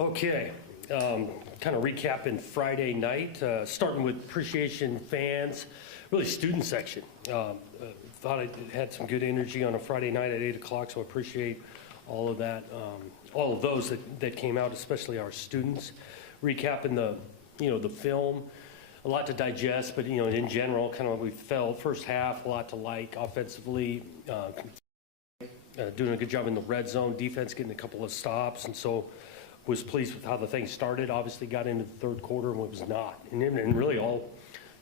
Okay, kind of recapping Friday night, starting with appreciation fans, really student section. Thought I had some good energy on a Friday night at 8 o'clock, so I appreciate all of that, all of those that came out, especially our students. Recapping the film, a lot to digest, but in general, kind of what we felt. First half, a lot to like offensively. Doing a good job in the red zone, defense getting a couple of stops, and so was pleased with how the thing started. Obviously got into the third quarter and was not. And really all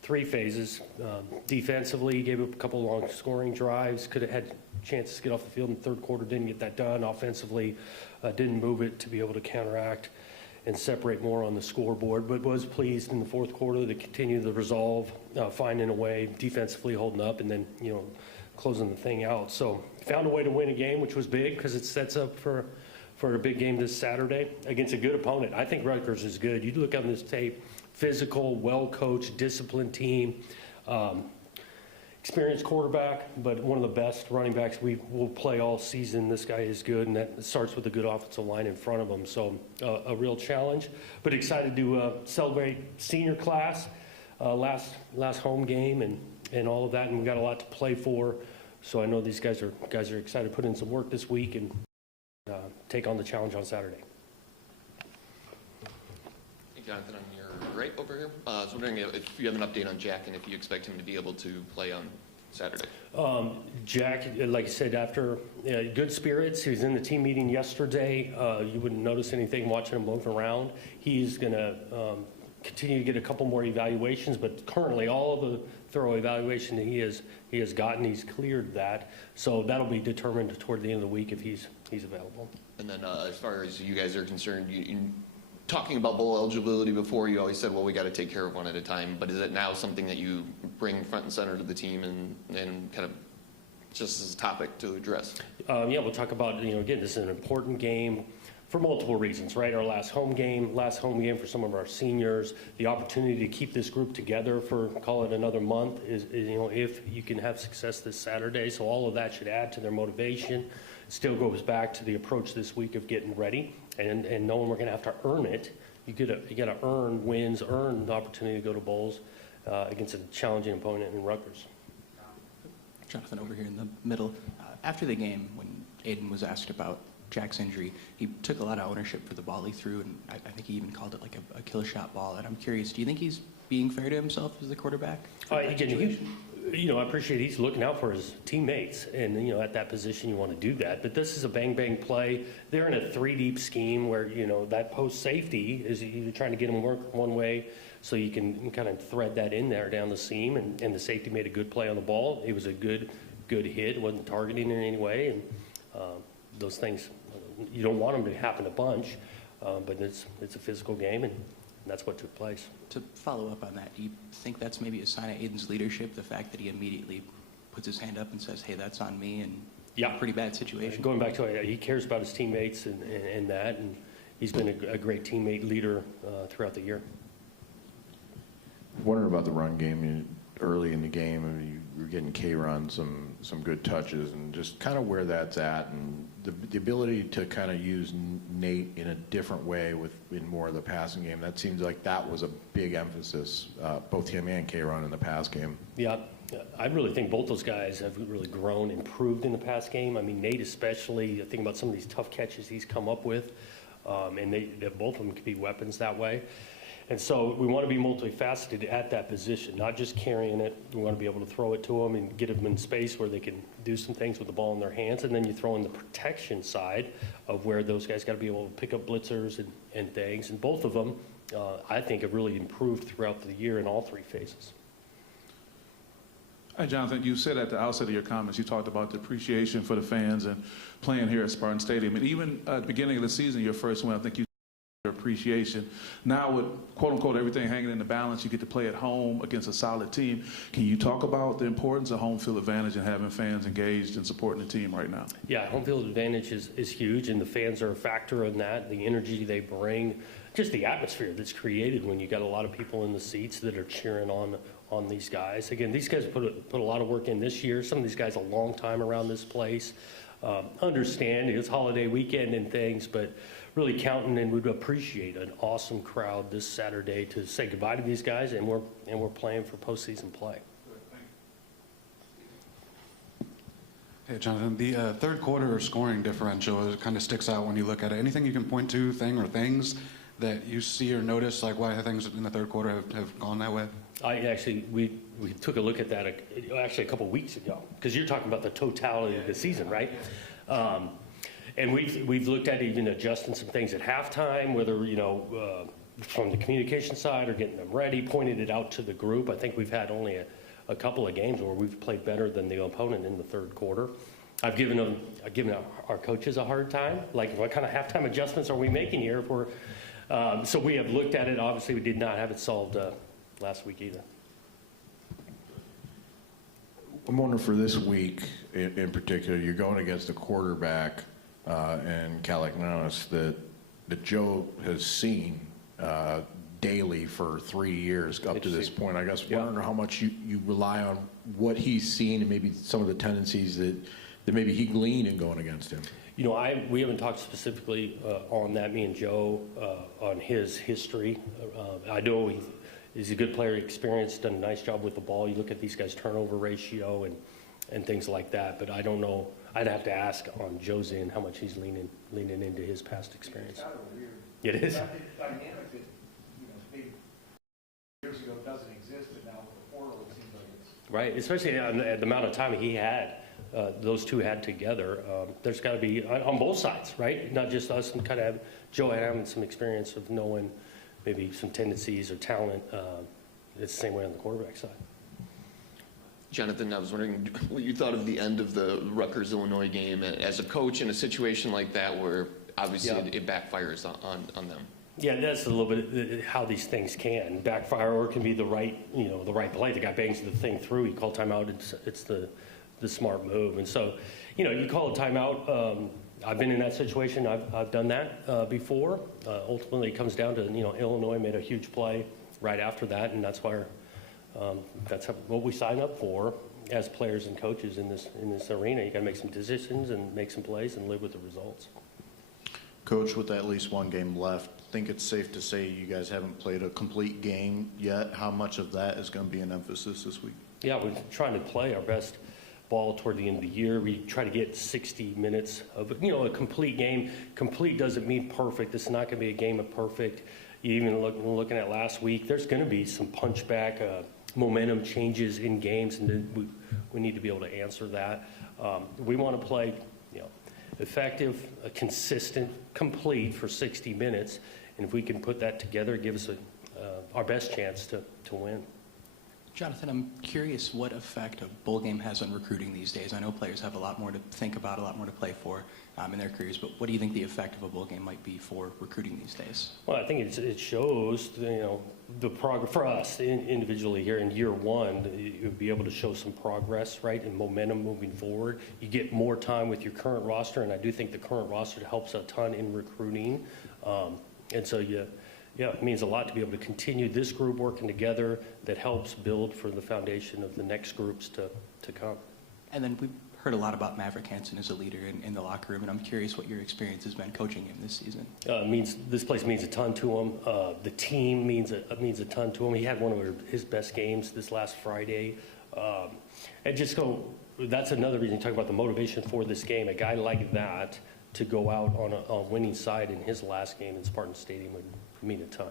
three phases. Defensively, gave up a couple of long scoring drives, could have had chances to get off the field in the third quarter, didn't get that done. Offensively, didn't move it to be able to counteract and separate more on the scoreboard, but was pleased in the fourth quarter to continue the resolve, finding a way, defensively holding up, and then, closing the thing out. So found a way to win a game, which was big because it sets up for a big game this Saturday against a good opponent. I think Rutgers is good. You look on this tape, physical, well-coached, disciplined team, experienced quarterback, but one of the best running backs we will play all season. This guy is good, and that starts with a good offensive line in front of him. So a real challenge, but excited to celebrate senior class, last home game and all of that, and we've got a lot to play for. So I know these guys are excited to put in some work this week and take on the challenge on Saturday. Hey, Jonathan, on your right over here. I was wondering if you have an update on Jack and if you expect him to be able to play on Saturday. Jack, like I said, after good spirits, he was in the team meeting yesterday. You wouldn't notice anything watching him move around. He's going to continue to get a couple more evaluations, but currently all of the thorough evaluation that he has gotten, he's cleared that. So that'll be determined toward the end of the week if he's available. And then as far as you guys are concerned, you talking about bowl eligibility before, you always said, well, we got to take care of one at a time. But is it now something that you bring front and center to the team and kind of just as a topic to address? Yeah, we'll talk about, again, this is an important game for multiple reasons, right? Our last home game for some of our seniors, the opportunity to keep this group together for, call it another month, is if you can have success this Saturday. So all of that should add to their motivation. Still goes back to the approach this week of getting ready and knowing we're going to have to earn it. You got to earn wins, earn the opportunity to go to bowls against a challenging opponent in Rutgers. Jonathan, over here in the middle. After the game, when Aiden was asked about Jack's injury, he took a lot of ownership for the ball he threw, and I think he even called it like a kill shot ball. And I'm curious, do you think he's being fair to himself as the quarterback? Again, I appreciate he's looking out for his teammates, and at that position you want to do that. But this is a bang play. They're in a 3-deep scheme where that post safety is you're trying to get him work one way, so you can kind of thread that in there down the seam. And the safety made a good play on the ball. It was a good hit. It wasn't targeting in any way, and those things you don't want them to happen a bunch, but it's a physical game, and that's what took place. To follow up on that, do you think that's maybe a sign of Aiden's leadership, the fact that he immediately puts his hand up and says, hey, that's on me, and yeah, pretty bad situation? Going back to it, he cares about his teammates and that, and he's been a great teammate leader throughout the year. Wondering about the run game. Early in the game, you were getting K-Ron some good touches, and just kind of where that's at, and the ability to kind of use Nate in a different way in more of the passing game. That seems like that was a big emphasis, both him and K-Ron in the pass game. Yeah, I really think both those guys have really grown, improved in the pass game. I mean, Nate especially, I think about some of these tough catches he's come up with, and both of them could be weapons that way. And so we want to be multifaceted at that position, not just carrying it. We want to be able to throw it to them and get them in space where they can do some things with the ball in their hands. And then you throw in the protection side of where those guys got to be able to pick up blitzers and things. And both of them, I think, have really improved throughout the year in all three phases. Hi, Jonathan. You said at the outset of your comments, you talked about the appreciation for the fans and playing here at Spartan Stadium. And even at the beginning of the season, your first win, I think you appreciation. Now with quote-unquote everything hanging in the balance, you get to play at home against a solid team. Can you talk about the importance of home field advantage and having fans engaged and supporting the team right now? Yeah, home field advantage is huge, and the fans are a factor in that. The energy they bring, just the atmosphere that's created when you got a lot of people in the seats that are cheering on these guys. Again, these guys put a lot of work in this year. Some of these guys a long time around this place. Understand it's holiday weekend and things, but really counting and would appreciate an awesome crowd this Saturday to say goodbye to these guys, and we're playing for postseason play. Hey, Jonathan, the third quarter scoring differential kind of sticks out when you look at it. Anything you can point to, things that you see or notice, like why things in the third quarter have gone that way? We took a look at that actually a couple weeks ago, because you're talking about the totality of the season, right? And we've looked at even adjusting some things at halftime, whether, from the communication side or getting them ready, pointed it out to the group. I think we've had only a couple of games where we've played better than the opponent in the third quarter. I've given our coaches a hard time, like what kind of halftime adjustments are we making here? So we have looked at it. Obviously, we did not have it solved last week either. I'm wondering for this week in particular, you're going against a quarterback and Kalagnanis that Joe has seen daily for 3 years up to this point. I guess wondering how much you rely on what he's seen and maybe some of the tendencies that maybe he gleaned in going against him. We haven't talked specifically on that, me and Joe, on his history. I know he's a good player, experienced, done a nice job with the ball. You look at these guys' turnover ratio and things like that, but I don't know. I'd have to ask on Joe's end how much he's leaning into his past experience. It's kind of weird. It is. That dynamic that, maybe years ago doesn't exist, but now with the portal, it seems like it's... Right, especially on the amount of time he had, those two had together. There's got to be, on both sides, right? Not just us, and kind of have Joe having some experience of knowing maybe some tendencies or talent. It's the same way on the quarterback side. Jonathan, I was wondering what you thought of the end of the Rutgers-Illinois game as a coach in a situation like that where obviously it backfires on them. Yeah, that's a little bit how these things can backfire, or it can be the right play. The guy bangs the thing through, you call timeout, it's the smart move. And so, you call a timeout. I've been in that situation. I've done that before. Ultimately, it comes down to, Illinois made a huge play right after that, and that's why that's what we sign up for as players and coaches in this arena. You got to make some decisions and make some plays and live with the results. Coach, with at least one game left, I think it's safe to say you guys haven't played a complete game yet. How much of that is going to be an emphasis this week? Yeah, we're trying to play our best ball toward the end of the year. We try to get 60 minutes of a complete game. Complete doesn't mean perfect. This is not going to be a game of perfect. Even looking at last week, there's going to be some punchback, momentum changes in games, and then we need to be able to answer that. We want to play effective, consistent, complete for 60 minutes, and if we can put that together, give us our best chance to win. Jonathan, I'm curious what effect a bowl game has on recruiting these days. I know players have a lot more to think about, a lot more to play for in their careers, but what do you think the effect of a bowl game might be for recruiting these days? Well, I think it shows, the progress for us individually here in year one. You'll be able to show some progress, right, and momentum moving forward. You get more time with your current roster, and I do think the current roster helps a ton in recruiting. And so, it means a lot to be able to continue this group working together that helps build for the foundation of the next groups to come. And then we've heard a lot about Maverick Hansen as a leader in the locker room, and I'm curious what your experience has been coaching him this season. This place means a ton to him. The team means a ton to him. He had one of his best games this last Friday. That's another reason you talk about the motivation for this game. A guy like that to go out on a winning side in his last game in Spartan Stadium would mean a ton.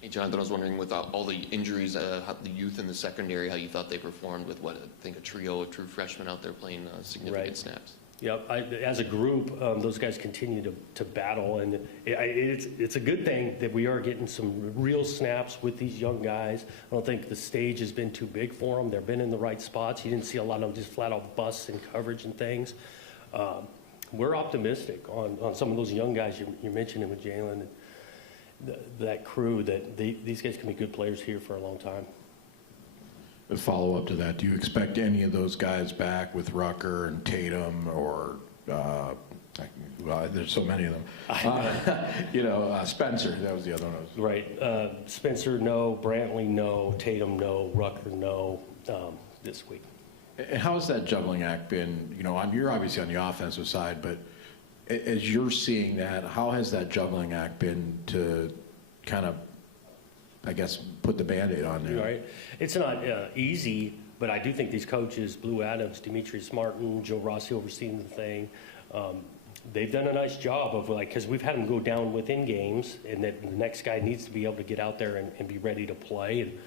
Hey, Jonathan, I was wondering with all the injuries, how the youth in the secondary, how you thought they performed with I think a trio of true freshmen out there playing significant snaps. Yep, as a group, those guys continue to battle, and it's a good thing that we are getting some real snaps with these young guys. I don't think the stage has been too big for them. They've been in the right spots. You didn't see a lot of just flat out busts and coverage and things. We're optimistic on some of those young guys you're mentioning with Jalen, that crew, that these guys can be good players here for a long time. A follow-up to that, do you expect any of those guys back with Rucker and Tatum or, there's so many of them, Spencer, that was the other one. Right. Spencer, no. Brantley, no. Tatum, no. Rucker, no, this week. And how has that juggling act been? You're obviously on the offensive side, but as you're seeing that, how has that juggling act been to kind of, I guess, put the Band-Aid on there? Right. It's not easy, but I do think these coaches, Blue Adams, Demetrius Martin, Joe Rossi overseeing the thing, they've done a nice job of because we've had them go down within games, and that the next guy needs to be able to get out there and be ready to play. And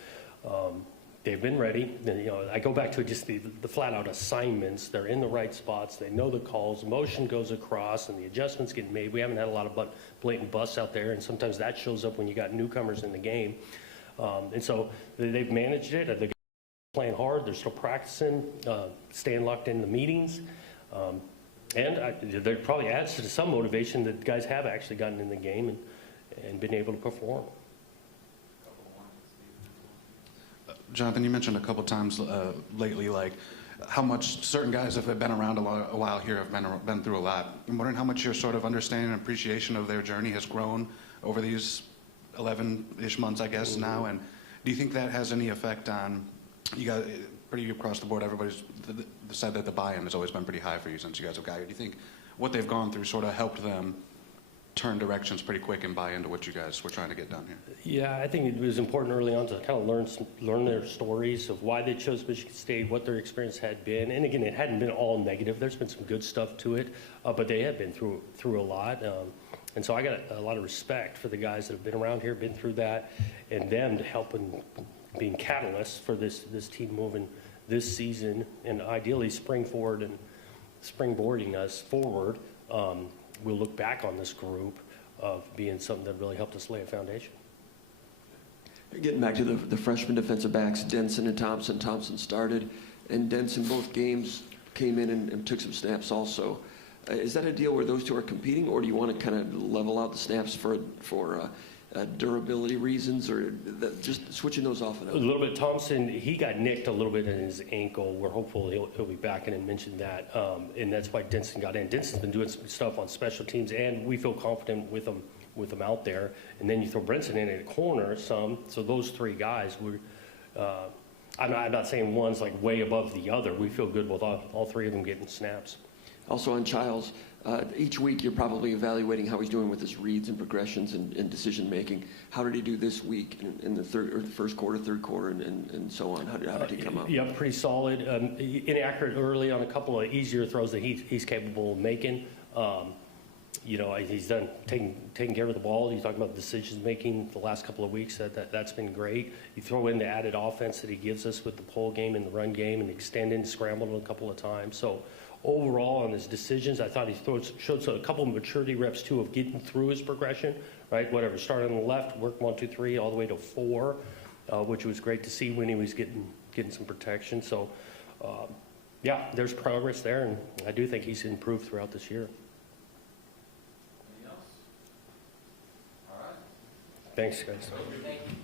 they've been ready. And, I go back to just the flat out assignments. They're in the right spots. They know the calls. Motion goes across, and the adjustments get made. We haven't had a lot of blatant busts out there, and sometimes that shows up when you got newcomers in the game. And so they've managed it. They're playing hard. They're still practicing, staying locked in the meetings. And there probably adds to some motivation that guys have actually gotten in the game and been able to perform. Jonathan, you mentioned a couple times lately, like how much certain guys have been around a while here have been through a lot. I'm wondering how much your sort of understanding and appreciation of their journey has grown over these 11-ish months, I guess, now. And do you think that has any effect on you guys? Pretty across the board, everybody's said that the buy-in has always been pretty high for you since you guys have got here. Do you think what they've gone through sort of helped them turn directions pretty quick and buy into what you guys were trying to get done here? Yeah, I think it was important early on to kind of learn their stories of why they chose Michigan State, what their experience had been. And again, it hadn't been all negative. There's been some good stuff to it, but they have been through a lot. And so I got a lot of respect for the guys that have been around here, been through that, and them to help and being catalysts for this team moving this season, and ideally springboarding us forward. We'll look back on this group of being something that really helped us lay a foundation. Getting back to the freshman defensive backs, Denson and Thompson. Thompson started, and Denson both games came in and took some snaps also. Is that a deal where those two are competing, or do you want to kind of level out the snaps for durability reasons, or just switching those off and on? A little bit. Thompson, he got nicked a little bit in his ankle. We're hopeful he'll be back, and I mentioned that. And that's why Denson got in. Denson's been doing some stuff on special teams, and we feel confident with him out there. And then you throw Brinson in at a corner some. So those three guys, I'm not saying one's like way above the other. We feel good with all three of them getting snaps. Also on Childs, each week you're probably evaluating how he's doing with his reads and progressions and decision making. How did he do this week in the first quarter, third quarter, and so on? How did he come out? Yeah, pretty solid. Inaccurate early on a couple of easier throws that he's capable of making. He's done taking care of the ball. You talk about decision making the last couple of weeks. That's been great. You throw in the added offense that he gives us with the pull game and the run game, and extending, scrambled a couple of times. So overall on his decisions, I thought he showed a couple of maturity reps too of getting through his progression, right? Whatever, started on the left, worked 1, 2, 3, all the way to 4, which was great to see when he was getting some protection. So, yeah, there's progress there, and I do think he's improved throughout this year. Anything else? All right. Thanks, guys. Thank you.